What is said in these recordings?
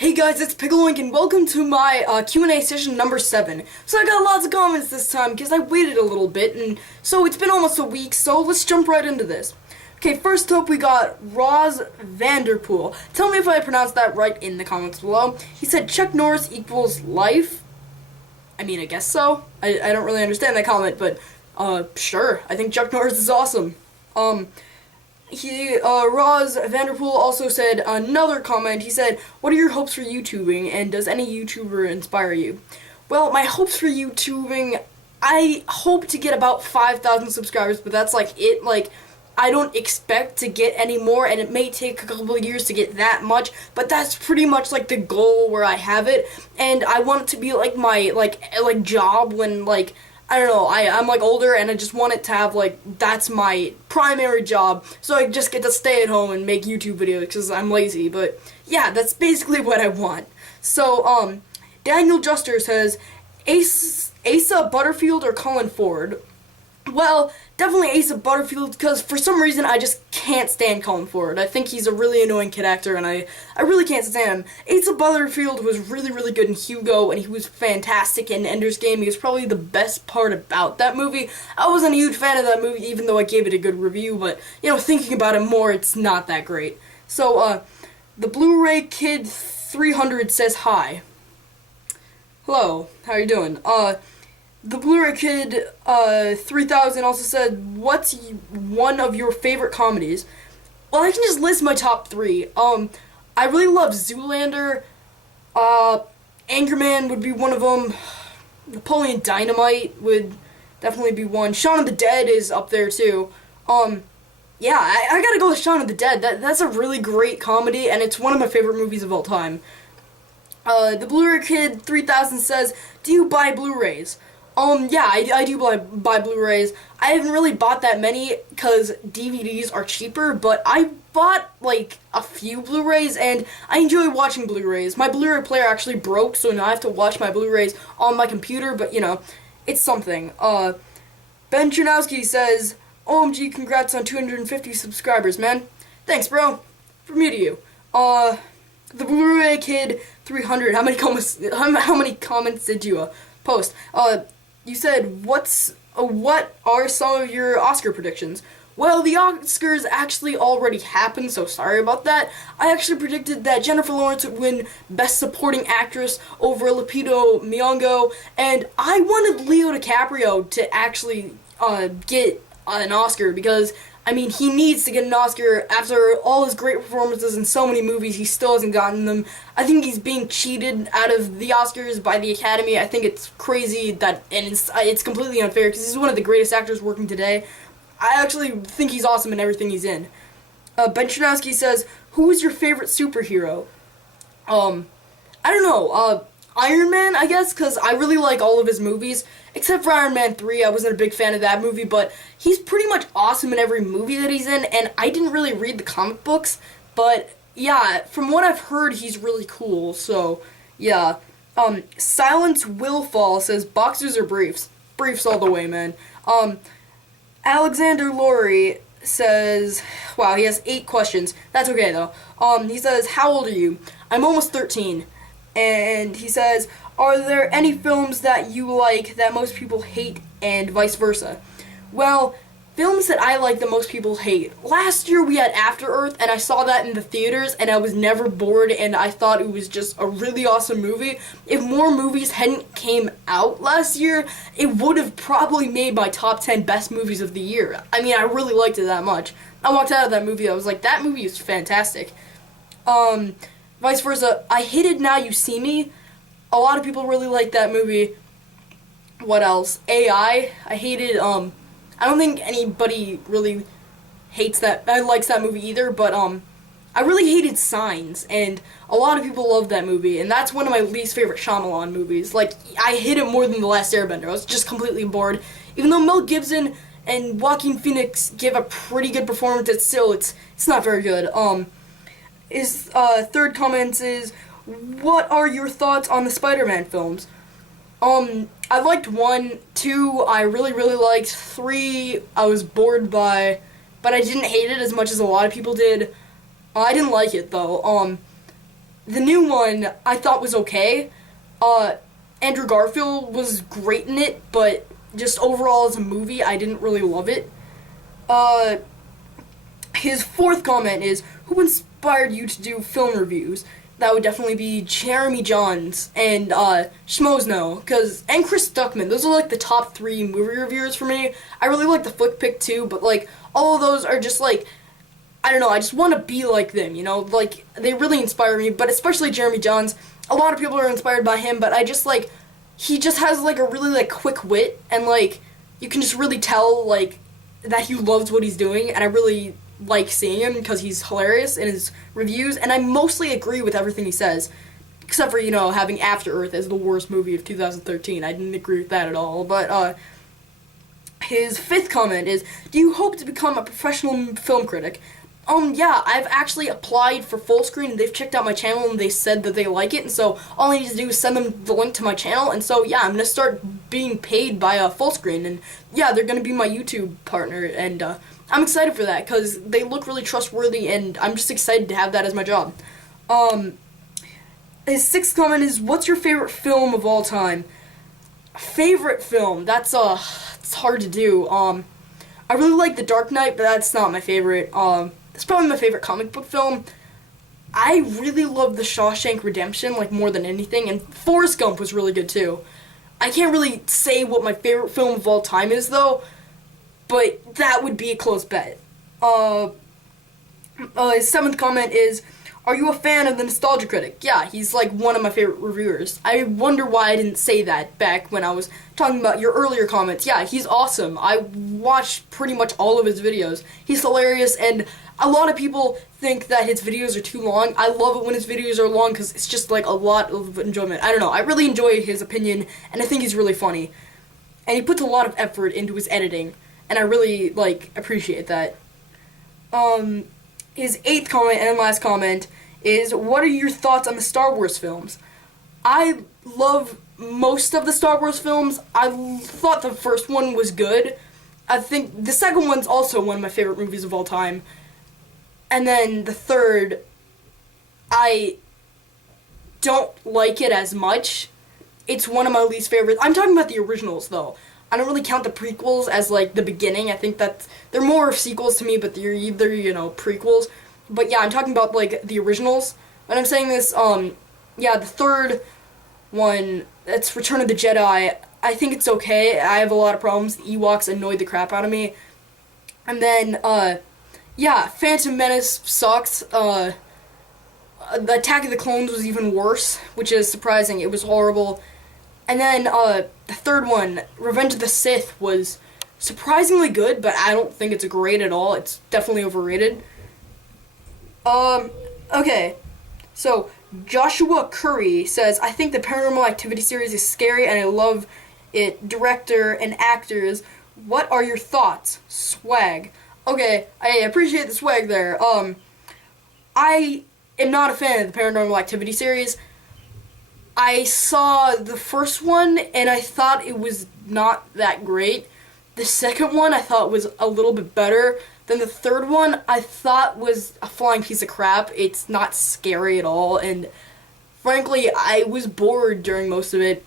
Hey guys, it's Pickleink and welcome to my Q&A session number 7. So I got lots of comments this time because I waited a little bit, and so it's been almost a week, so let's jump right into this. Okay, first up we got Roz Vanderpool. Tell me if I pronounced that right in the comments below. He said Chuck Norris equals life. I mean, I guess so. I don't really understand that comment, but sure. I think Chuck Norris is awesome. Roz Vanderpool also said another comment. He said, "What are your hopes for YouTubing, and does any YouTuber inspire you?" Well, my hopes for YouTubing, I hope to get about 5,000 subscribers, but that's like it. Like, I don't expect to get any more, and it may take a couple of years to get that much, but that's pretty much like the goal where I have it, and I want it to be like my like job when like I don't know, I'm like older and I just want it to have like, that's my primary job, so I just get to stay at home and make YouTube videos because I'm lazy, but yeah, that's basically what I want. So, Daniel Juster says, Asa Butterfield or Colin Ford? Well, definitely Asa Butterfield, because for some reason I just can't stand Colin Ford. I think he's a really annoying kid actor, and I really can't stand him. Asa Butterfield was really good in Hugo, and he was fantastic in Ender's Game. He was probably the best part about that movie. I wasn't a huge fan of that movie, even though I gave it a good review, but, you know, thinking about it more, it's not that great. So, the BluRay Kid 300 says hi. Hello, how are you doing? The BluRay Kid 3000 also said, "What's one of your favorite comedies?" Well, I can just list my top 3. I really love Zoolander. Anchorman would be one of them. Napoleon Dynamite would definitely be one. Shaun of the Dead is up there too. Yeah, I gotta go with Shaun of the Dead. That's a really great comedy, and it's one of my favorite movies of all time. The BluRay Kid 3000 says, "Do you buy Blu-rays?" Yeah, I do buy Blu-rays. I haven't really bought that many because DVDs are cheaper, but I bought, like, a few Blu-rays, and I enjoy watching Blu-rays. My Blu-ray player actually broke, so now I have to watch my Blu-rays on my computer, but, you know, it's something. Ben Chernowski says, "OMG, congrats on 250 subscribers, man." Thanks, bro. From me to you. The BluRay Kid 300, how many comments did you, post? You said, what are some of your Oscar predictions? Well, the Oscars actually already happened, so sorry about that. I actually predicted that Jennifer Lawrence would win Best Supporting Actress over Lupita Nyong'o, and I wanted Leo DiCaprio to actually get an Oscar because, I mean, he needs to get an Oscar after all his great performances in so many movies. He still hasn't gotten them. I think he's being cheated out of the Oscars by the Academy. I think it's crazy that, and it's completely unfair because he's one of the greatest actors working today. I actually think he's awesome in everything he's in. Ben Chernowski says, "Who is your favorite superhero?" I don't know. Iron Man, I guess, because I really like all of his movies, except for Iron Man 3. I wasn't a big fan of that movie, but he's pretty much awesome in every movie that he's in, and I didn't really read the comic books, but yeah, from what I've heard, he's really cool, so yeah. Silence Will Fall says, "Boxers or briefs?" Briefs all the way, man. Alexander Laurie says, wow, he has 8 questions. That's okay, though. He says, "How old are you?" I'm almost 13. And he says, "Are there any films that you like that most people hate, and vice versa?" Well, films that I like that most people hate. Last year we had After Earth, and I saw that in the theaters, and I was never bored, and I thought it was just a really awesome movie. If more movies hadn't came out last year, it would have probably made my top 10 best movies of the year. I mean, I really liked it that much. I walked out of that movie, I was like, that movie is fantastic. Vice versa, I hated Now You See Me. A lot of people really like that movie. What else? AI. I hated, I don't think anybody really likes that movie either, but, I really hated Signs, and a lot of people love that movie, and that's one of my least favorite Shyamalan movies. Like, I hate it more than The Last Airbender. I was just completely bored. Even though Mel Gibson and Joaquin Phoenix give a pretty good performance, it's not very good. His third comment is, "What are your thoughts on the Spider-Man films?" I liked 1, 2, I really liked. 3, I was bored by, but I didn't hate it as much as a lot of people did. I didn't like it, though. the new one I thought was okay. Andrew Garfield was great in it, but just overall as a movie, I didn't really love it. His fourth comment is, who inspired you to do film reviews? That would definitely be Jeremy Johns and Schmozno, and Chris Stuckman. Those are like the top 3 movie reviewers for me. I really like the Flick Pick too, but like all of those are just like, I don't know, I just want to be like them, you know? Like, they really inspire me, but especially Jeremy Johns. A lot of people are inspired by him, but I just like, he just has like a really like quick wit, and like, you can just really tell like that he loves what he's doing, and I really like seeing him because he's hilarious in his reviews, and I mostly agree with everything he says, except for, you know, having After Earth as the worst movie of 2013. I didn't agree with that at all, but his fifth comment is, do you hope to become a professional film critic? Yeah, I've actually applied for Fullscreen, and they've checked out my channel, and they said that they like it, and so all I need to do is send them the link to my channel, and so, yeah, I'm gonna start being paid by Fullscreen, and, yeah, they're gonna be my YouTube partner, and, I'm excited for that, because they look really trustworthy, and I'm just excited to have that as my job. His sixth comment is, what's your favorite film of all time? Favorite film? That's, it's hard to do. I really like The Dark Knight, but that's not my favorite. It's probably my favorite comic book film. I really love The Shawshank Redemption, like, more than anything, and Forrest Gump was really good, too. I can't really say what my favorite film of all time is, though, but that would be a close bet. His seventh comment is, are you a fan of the Nostalgia Critic? Yeah, he's like one of my favorite reviewers. I wonder why I didn't say that back when I was talking about your earlier comments. Yeah, he's awesome. I watched pretty much all of his videos. He's hilarious, and a lot of people think that his videos are too long. I love it when his videos are long because it's just like a lot of enjoyment. I don't know, I really enjoy his opinion, and I think he's really funny. And he puts a lot of effort into his editing, and I really, like, appreciate that. His eighth comment and last comment is, what are your thoughts on the Star Wars films? I love most of the Star Wars films. I thought the first one was good. I think the second one's also one of my favorite movies of all time. And then the third, I don't like it as much. It's one of my least favorites. I'm talking about the originals, though. I don't really count the prequels as, like, the beginning. I think that they're more sequels to me, but they're either, you know, prequels. But, yeah, I'm talking about, like, the originals. When I'm saying this, yeah, the third one, that's Return of the Jedi, I think it's okay. I have a lot of problems. The Ewoks annoyed the crap out of me. And then, yeah, Phantom Menace sucks. The Attack of the Clones was even worse, which is surprising. It was horrible. And then, the third one, Revenge of the Sith, was surprisingly good, but I don't think it's great at all. It's definitely overrated. Okay. So, Joshua Curry says, I think the Paranormal Activity series is scary, and I love it. Director and actors, what are your thoughts? Swag. Okay, I appreciate the swag there. I am not a fan of the Paranormal Activity series. I saw the first one, and I thought it was not that great. The second one I thought was a little bit better. Then the third one I thought was a flying piece of crap. It's not scary at all, and frankly, I was bored during most of it.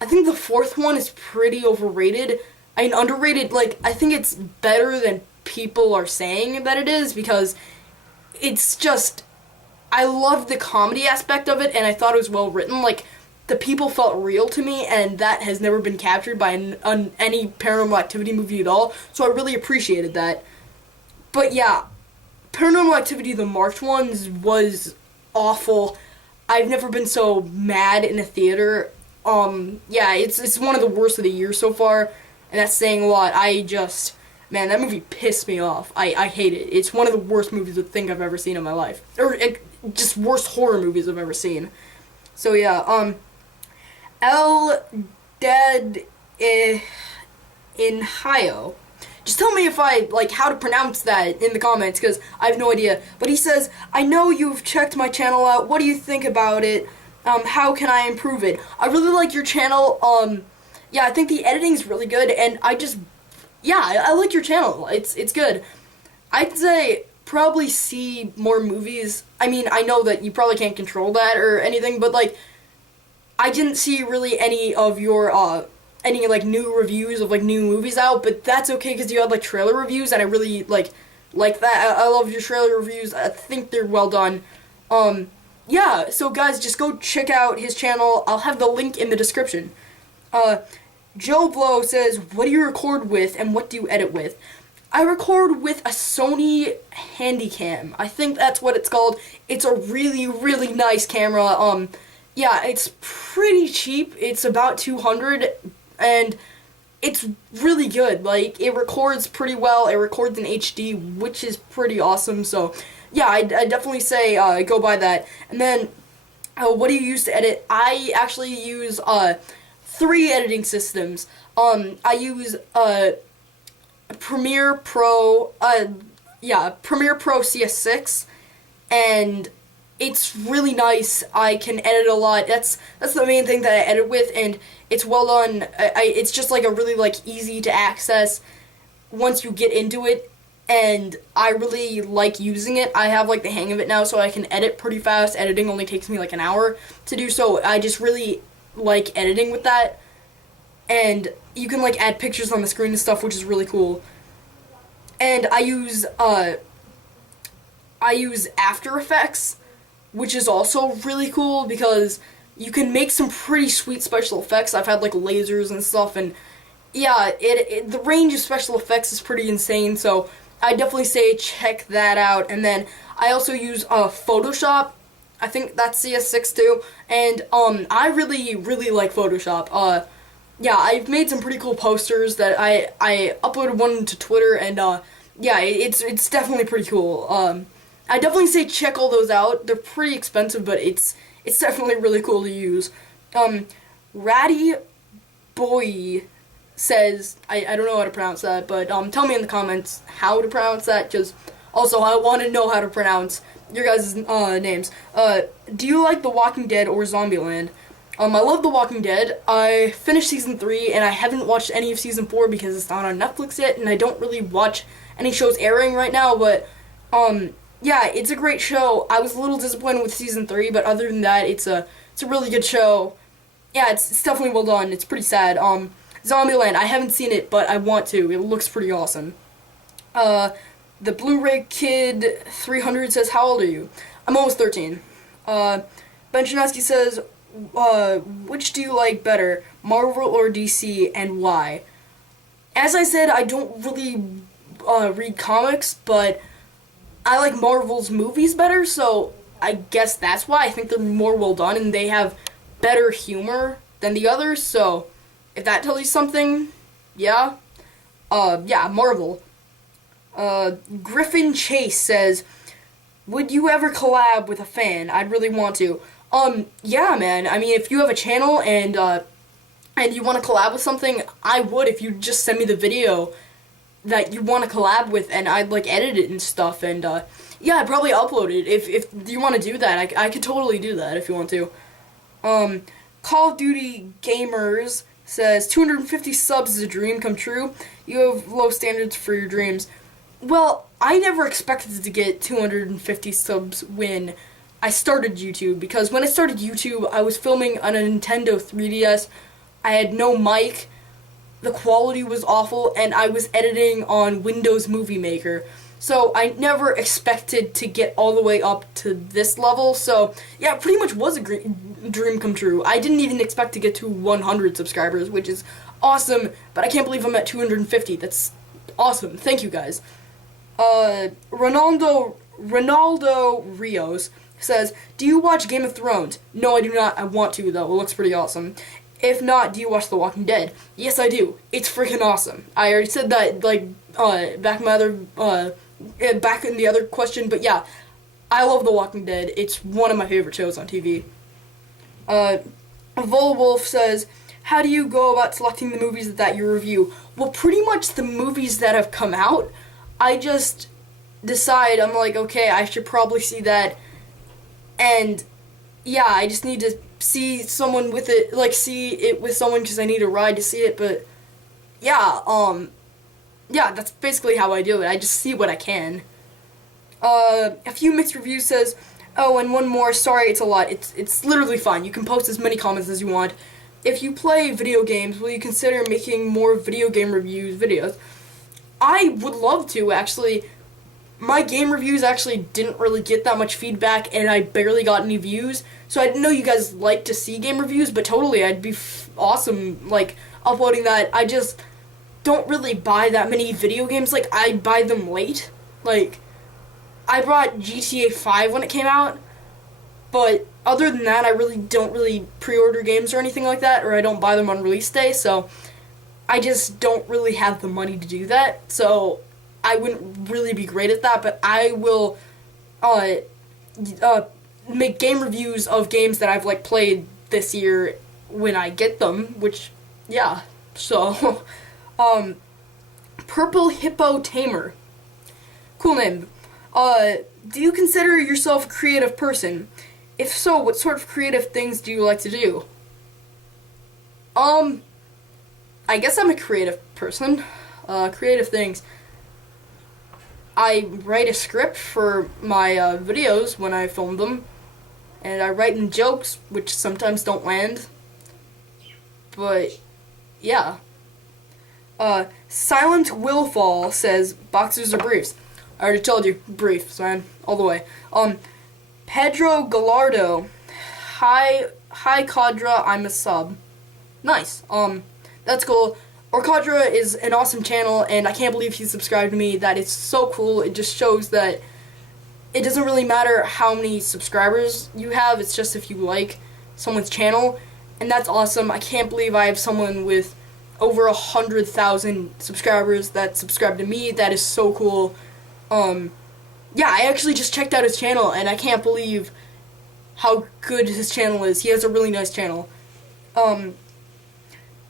I think the fourth one is pretty overrated. I mean, underrated, like, I think it's better than people are saying that it is, because it's just, I loved the comedy aspect of it, and I thought it was well written. Like, the people felt real to me, and that has never been captured by any Paranormal Activity movie at all, so I really appreciated that. But yeah, Paranormal Activity, the March ones, was awful. I've never been so mad in a theater. Yeah, it's one of the worst of the year so far, and that's saying a lot. Man, that movie pissed me off. I hate it. It's one of the worst movies I think I've ever seen in my life. Or, just worst horror movies I've ever seen. So, yeah, El Dead in Hio. Just tell me if how to pronounce that in the comments, because I have no idea. But he says, I know you've checked my channel out. What do you think about it? How can I improve it? I really like your channel. Yeah, I think the editing's really good, and I like your channel. It's good. I'd say probably see more movies. I mean, I know that you probably can't control that or anything, but like, I didn't see really any of your any like new reviews of like new movies out, but that's okay because you had like trailer reviews, and I really like that. I love your trailer reviews. I think they're well done. Yeah, so guys, just go check out his channel. I'll have the link in the description. Joe Blow says, what do you record with and what do you edit with? I record with a Sony Handycam. I think that's what it's called. It's a really, really nice camera. Yeah, it's pretty cheap. It's about $200, and it's really good. Like, it records pretty well. It records in HD, which is pretty awesome. So, yeah, I definitely say go buy that. And then, what do you use to edit? I actually use 3 editing systems. I use Premiere Pro, Premiere Pro CS6, and it's really nice. I can edit a lot. That's the main thing that I edit with, and it's well done. It's just like a really like easy to access once you get into it, and I really like using it. I have like the hang of it now, so I can edit pretty fast. Editing only takes me like an hour to do, so I just really like editing with that. And you can like add pictures on the screen and stuff, which is really cool. And I use After Effects, which is also really cool because you can make some pretty sweet special effects. I've had like lasers and stuff, and yeah, the range of special effects is pretty insane. So I definitely say check that out. And then I also use Photoshop. I think that's CS6 too, and I really like Photoshop. Yeah, I've made some pretty cool posters that I uploaded one to Twitter, and yeah, it's definitely pretty cool. I definitely say check all those out. They're pretty expensive, but it's definitely really cool to use. Ratty Boy says, I don't know how to pronounce that, but tell me in the comments how to pronounce that, because also I want to know how to pronounce your guys' names. Do you like The Walking Dead or Zombieland? I love The Walking Dead. I finished season 3, and I haven't watched any of season 4 because it's not on Netflix yet, and I don't really watch any shows airing right now, but, yeah, it's a great show. I was a little disappointed with season 3, but other than that, it's a really good show. Yeah, it's definitely well done. It's pretty sad. Zombieland, I haven't seen it, but I want to. It looks pretty awesome. The BluRay Kid 300 says, how old are you? I'm almost 13. Ben Chinaski says, which do you like better, Marvel or DC, and why? As I said, I don't really read comics, but I like Marvel's movies better, so I guess that's why. I think they're more well done, and they have better humor than the others, so if that tells you something, yeah. Yeah, Marvel. Griffin Chase says, would you ever collab with a fan? I'd really want to. Yeah, man. I mean, if you have a channel and you want to collab with something, I would if you just send me the video that you want to collab with, and I'd, like, edit it and stuff, and, yeah, I'd probably upload it. If you want to do that, I could totally do that if you want to. Call of Duty Gamers says, 250 subs is a dream come true. You have low standards for your dreams. Well, I never expected to get 250 subs when I started YouTube, because when I started YouTube, I was filming on a Nintendo 3DS. I had no mic, the quality was awful, and I was editing on Windows Movie Maker. So I never expected to get all the way up to this level. So yeah, it pretty much was a dream come true. I didn't even expect to get to 100 subscribers, which is awesome, but I can't believe I'm at 250. That's awesome. Thank you, guys. Ronaldo Rios says, do you watch Game of Thrones? No, I do not. I want to, though. It looks pretty awesome. If not, do you watch The Walking Dead? Yes, I do. It's freaking awesome. I already said that, like, back in the other question, but yeah, I love The Walking Dead. It's one of my favorite shows on TV. Volwolf says, how do you go about selecting the movies that you review? Well, pretty much the movies that have come out, I just decide, I'm like, okay, I should probably see that, and yeah, I just need to see someone with it, like, see it with someone because I need a ride to see it, but yeah, yeah, that's basically how I do it. I just see what I can. A few mixed reviews says, oh, and one more, sorry, it's a lot. It's literally fine. You can post as many comments as you want. If you play video games, will you consider making more video game reviews videos? I would love to, actually. My game reviews actually didn't really get that much feedback, and I barely got any views, so I didn't know you guys like to see game reviews, but totally, I'd be awesome, like, uploading that. I just don't really buy that many video games. Like, I buy them late. Like, I bought GTA 5 when it came out, but other than that, I really don't really pre-order games or anything like that, or I don't buy them on release day, so I just don't really have the money to do that, so I wouldn't really be great at that, but I will make game reviews of games that I've, like, played this year when I get them, which, yeah, so, Purple Hippo Tamer. Cool name. Do you consider yourself a creative person? If so, what sort of creative things do you like to do? I guess I'm a creative person. Creative things. I write a script for my videos when I film them, and I write in jokes, which sometimes don't land. But, yeah. Silent Willfall says, boxers or briefs? I already told you, briefs, man, all the way. Pedro Gallardo, hi Quadra, I'm a sub. Nice, that's cool. Quadra is an awesome channel, and I can't believe he subscribed to me. That is so cool. It just shows that it doesn't really matter how many subscribers you have, it's just if you like someone's channel, and that's awesome. I can't believe I have someone with over 100,000 subscribers that subscribe to me. That is so cool. Yeah, I actually just checked out his channel, and I can't believe how good his channel is. He has a really nice channel.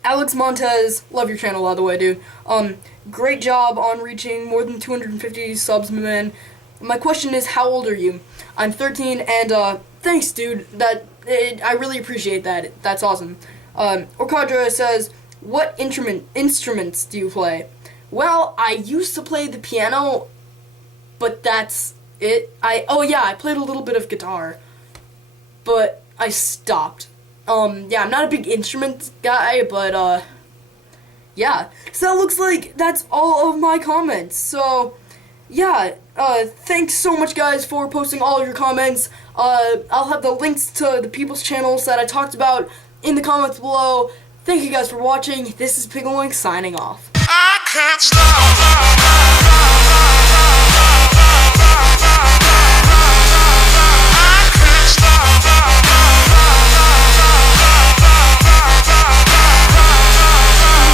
Alex Montez, love your channel, by the way, dude. Great job on reaching more than 250 subs, my man. My question is, how old are you? I'm 13, and, thanks, dude. I really appreciate that. That's awesome. Quadra says, what instruments do you play? Well, I used to play the piano, but that's it. I played a little bit of guitar, but I stopped. Yeah, I'm not a big instrument guy, but, yeah. So that looks like that's all of my comments. So, yeah, thanks so much, guys, for posting all of your comments. I'll have the links to the people's channels that I talked about in the comments below. Thank you guys for watching. This is Piggling signing off. I can't stop.